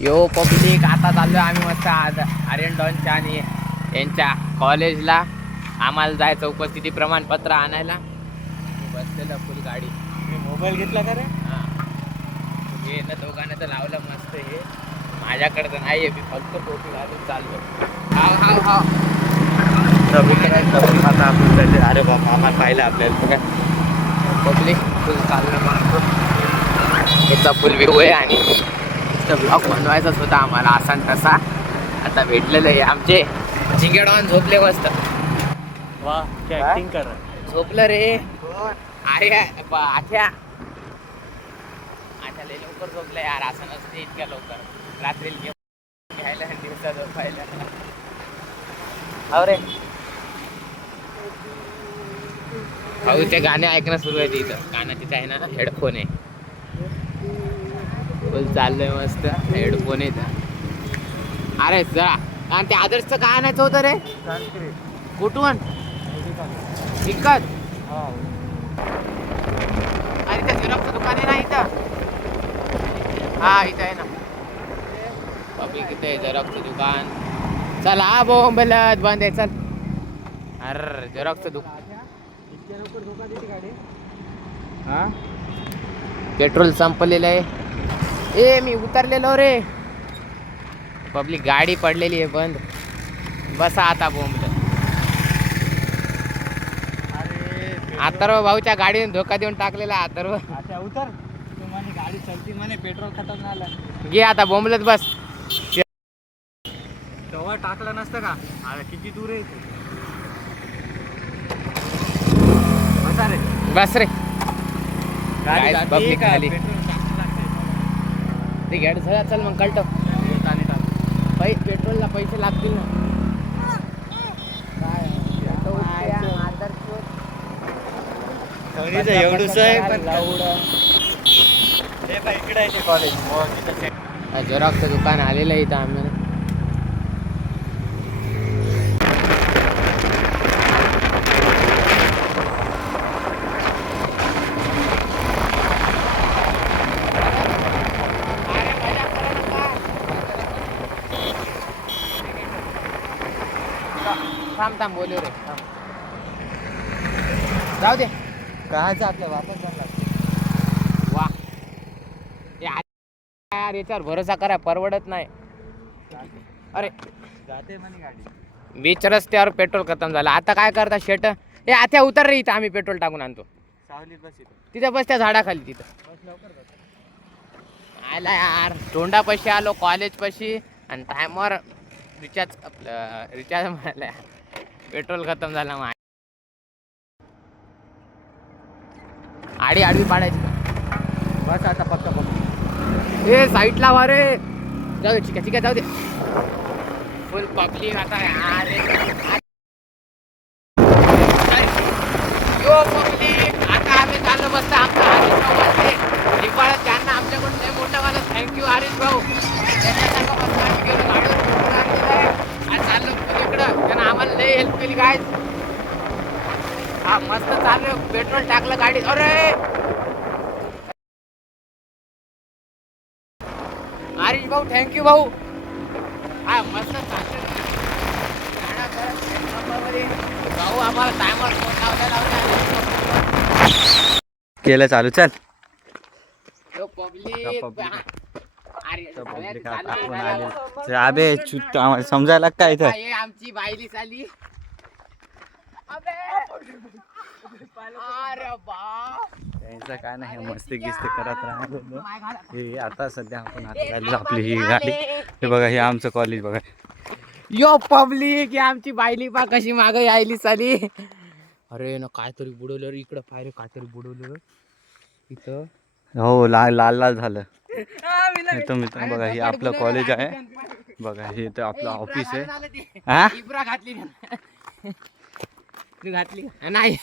यो public, आता चाललोय आम्ही मस्त आर्यन डॉनच्या आणि यांच्या कॉलेजला. आम्हाला जायचं उपस्थिती प्रमाणपत्र आणायला. बसलेलं फुल गाडी. मोबाईल घेतला का रे? हां, हे ना दोघांना तर लावलं मस्त. हे माझ्याकडे तर नाही आहे, मी फक्त फोटो घालून चाललो. हा आता आपण अरे बाबा आम्हाला पाहिलं आपल्याला काय पब्लिक फुल चाललं मग. याचा फुल व्ह्यू आहे आणि ब्लॉग बनवायचाच होता आम्हाला असा तसा. आता भेटलेलं आहे आमचे झिंगेडॉन. झोपले मस्त. वा ऍक्टिंग कर. झोपलं रे. अरे आठ्या लय लवकर झोपलं यार. असं नसते इतक्या लवकर. रात्री घ्यायला दिवसा झोपायला. अरे भाऊ ते गाणे ऐकणं सुरू आहे तिथं. गाणं तिथं आहे ना, हेडफोन आहे. बोल चाललंय मस्त. हेडफोन आहे. अरे जा. आणि ते आदर्शचं काय आणायचं होतं रे? कुठून विकत? अरे त्या झेरॉक्सचं दुकान आहे ना इथं. हा इथं आहे ना पब्लिक. इथे झेरॉक्सचं दुकान. चल हा बोंबलत बंद आहे. चल. अरे झेरॉक्सचं दुकान. पेट्रोल संपलेलं आहे. ए मी उतरलेलो रे. पब्लिक गाडी पडलेली आहे बंद. बसा आता बोंबलत. अथर्व भाऊच्या गाडीने धोका देऊन टाकलेला. अथर्व उतर. तुम्हाला गाडी चलती म्हणे, पेट्रोल खतम झालं. घे आता बोंबलत बस. तेव्हा टाकलं नसतं का? अरे किती दूर आहे बसा रे. बस रे. गाडी पब्लिक खाली. पेट्रोल टाकलं लागतंय. ते गाडी सगळ्या. चल मग कळतं. पेट्रोलला पैसे लागतील ना. एवढंच आहे पण इकडे आहे कॉलेज. झेरॉक्सचं दुकान आलेलं आहे इथं आम्ही. थांब बोलू रे. जाऊ दे. कायचं आपल्या वापस झाला. वा यार, याच्यावर भरोसा करा, परवडत नाही. अरे जाते म्हणे गाडी. बीच रस्त्यावर पेट्रोल खतम झालं. आता काय करता शेट? हे आता उतर रे. इथं आम्ही पेट्रोल टाकून आणतो. सावलीत बस तिथं बस, त्या झाडाखाली तिथं. बस लवकर बस. आला यार. तोंडापाशी आलो कॉलेजपाशी आणि टायमवर रिचार्ज म्हणाला. पेट्रोल खतम झाला. मग आडवी पाडायची. बस आता पक्का पक्का. ए साईडला वा रे. जाऊ दे. ठीक आहे जाऊ दे. फुल पब्लिक आता यार. यो पब्लिक, आता आम्ही चाललो बसता आमच्या निपाळत. त्यांना आमच्याकडून लय मोठं मला थँक्यू हरीश भाऊ. त्यांच्यासारखं मस्त आम्ही गेलो गाडीवर पेट्रोल आणलेलं आहे आणि चाललो इकडं. त्यांना आम्हाला लय हेल्प केली काय. हा मस्त चाललो. पेट्रोल टाकलं गाडी. अरे हरीश भाऊ थँक्यू भाऊ. हा मस्त चाललं भाऊ. आम्हाला टायमर केलं चालू. चल अबे चुत आम्हाला समजायला काय इथं. आमची बायली चाली. अरे बा त्यांचं काय नाही, मस्ती गिस्ती करत राहतो. हे आता सध्या आपण आता आपली ही गाडी. हे बघा, हे आमचं कॉलेज बघा. यो पब्लिक, आमची बायली पा कशी मागे यायली चाली. अरे ना काहीतरी बुडवलं रे. इकडं पाय रे, काहीतरी बुडवलं इथं. हो लाल झालं. मित्र बघा, हे आपलं कॉलेज आहे बघा. हे तर आपलं ऑफिस आहे. हा घातली घातली नाही.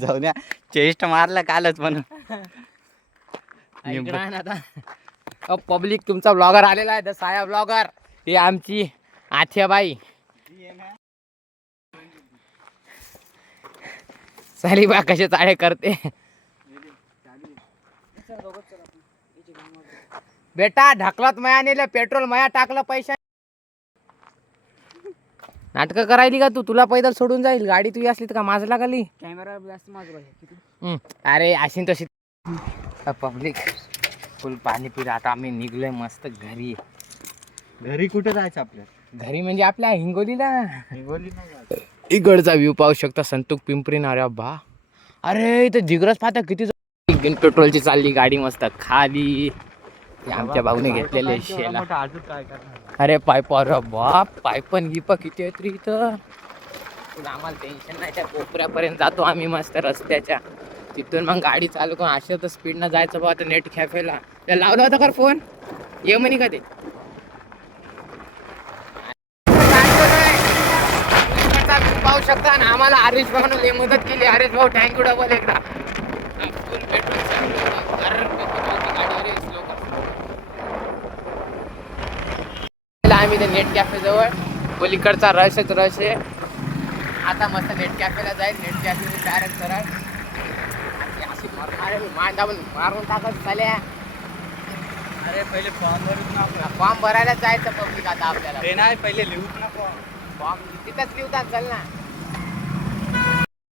जाऊन या. चेस्ट मारला कालच म्हणून. आता पब्लिक, तुमचा ब्लॉगर आलेला आहे. द साया ब्लॉगर. ही आमची आथ्याबाई. साली बा कसे चाळे करते. बेटा ढकलत मया नेलं पेट्रोल मया टाकलं पैसा नाटकं करायली का तू तुला पैदल सोडून जाईल गाडी तुझी असली तर का माझं लागली कॅमेरा जास्त माझं अरे अशी तशी पब्लिक फुल पाणी पिलं आता आम्ही निघलोय मस्त घरी घरी कुठे जायचं आपल्या? घरी म्हणजे आपल्या हिंगोलीला हिंगोली नाही. इकडचा व्ह्यू पाहू शकता संतूक पिंपरी नाऱ्या बा अरे इथं जिग्रस पाहता किती पेट्रोलची चालली गाडी मस्त खाली ते आमच्या भाऊने घेतलेले शेला अजून काय करणार? अरे पायप अरे बाप पायपन गिप किती आहेत रे इथं तुला आम्हाला टेन्शन नाही त्या कोपऱ्यापर्यंत जातो आम्ही मस्त रस्त्याच्या तिथून मग गाडी चालू करून अशा तर स्पीडनं जायचं बा आता नेट कॅफेला त्याला लावला होता का फोन ये म्हणे का ते पाहू शकता ना आम्हाला हरीश भाऊने लय मदत केली हरीश भाऊ थँक्यू डबल एकदा फुल पेट्रोल आम्ही ते नेट कॅफे जवळ पलीकडचा रशच रश आहे आता मस्त नेट कॅफेला जाईल नेट कॅफे डायरेक्ट सरळ अशी मारून टाकत चाल्या अरे पहिले फॉर्म भरून ना आपण. फॉर्म भरायला जायचं पब्लिक आता आपल्याला ते नाही पहिले लिहूच ना फॉर्म. फॉर्म तिथंच लिहतात चल ना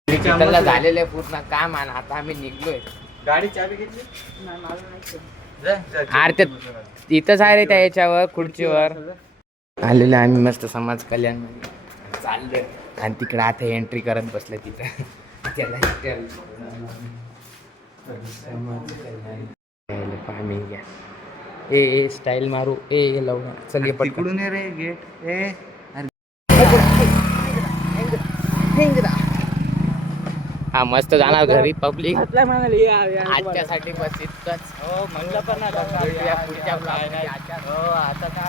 डिजिटलला झालेलं आहे पूर्ण काम आणि आता आम्ही निघलोय गाडी चाबी घेतली? नाही मला नाही जा, जा, अरे ते इथंच आहे रे त्या याच्यावर खुर्चीवर आलेलं आम्ही मस्त समाज कल्याण मध्ये चाललोय आणि तिकडे आता एंट्री करत बसलं तिथं त्याला पाणी घ्या ए स्टाईल मारू ए लावू चल ये पटकन तिकडून ये रे गेट ए हा मस्त जाणार घरी पब्लिक घातलाय म्हणाले आजच्यासाठी बस इतकंच हो म्हणलं पण ना भेटूया पुढच्या vlog मध्ये. हो आता काय